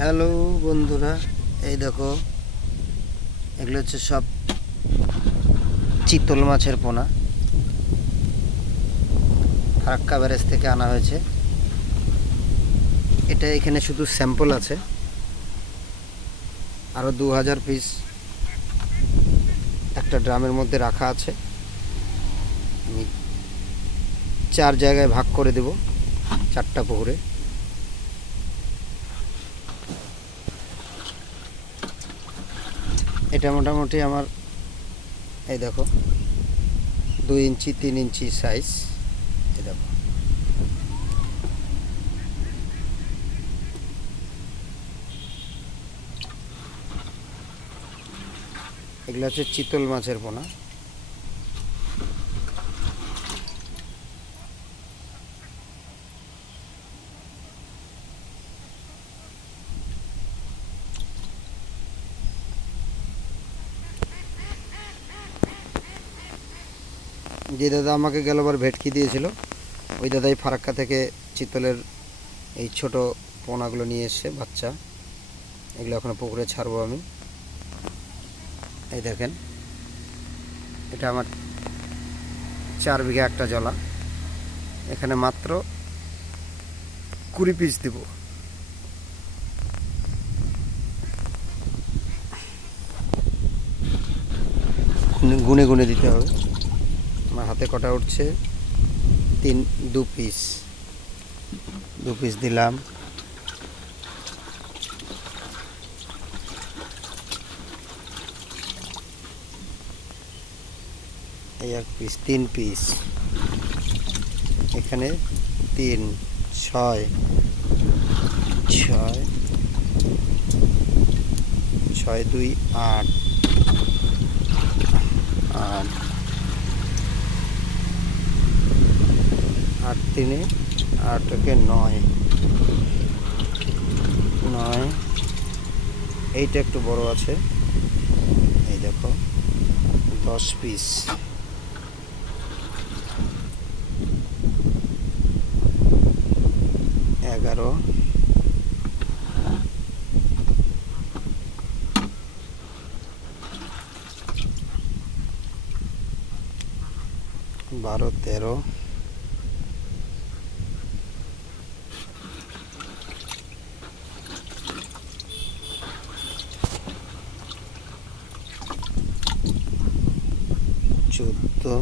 Hello বন্ধুরা, এই দেখো, এগুলো হচ্ছে সব চিতল মাছের পোনা। ফারাক্কা ব্যারেজ থেকে আনা হয়েছে। এটা এখানে শুধু স্যাম্পল আছে। আরও দু হাজার পিস একটা ড্রামের মধ্যে রাখা আছে। আমি চার জায়গায় ভাগ করে দেব, চারটা পুকুরে। এটা মোটামুটি আমার, এই দেখো, দুই ইঞ্চি, তিন ইঞ্চি সাইজ এই দেখো। এগুলো হচ্ছে চিতল মাছের পোনা। যে দাদা আমাকে গেলবার ভেটকি দিয়েছিল, ওই দাদাই ফারাক্কা থেকে চিতলের এই ছোট পোনাগুলো নিয়ে এসছে, বাচ্চা। এগুলো এখন পুকুরে ছাড়বো আমি। এই দেখেন, এটা আমার চার বিঘা একটা জলা। এখানে মাত্র কুড়ি পিস দিব। গুনে- গুনে দিতে হবে। হাতে কটা উঠছে? তিন, দু পিস দু পিস দিলাম। এক পিস তিন পিস এখানে তিন, ছয় ছয় ছয়, দুই, আট আট। আট তিনে, আট একে নয়। নয়। এইটা একটু বড় আছে। এই দেখো, দশ পিস। এগারো। বারো, তেরো। 就的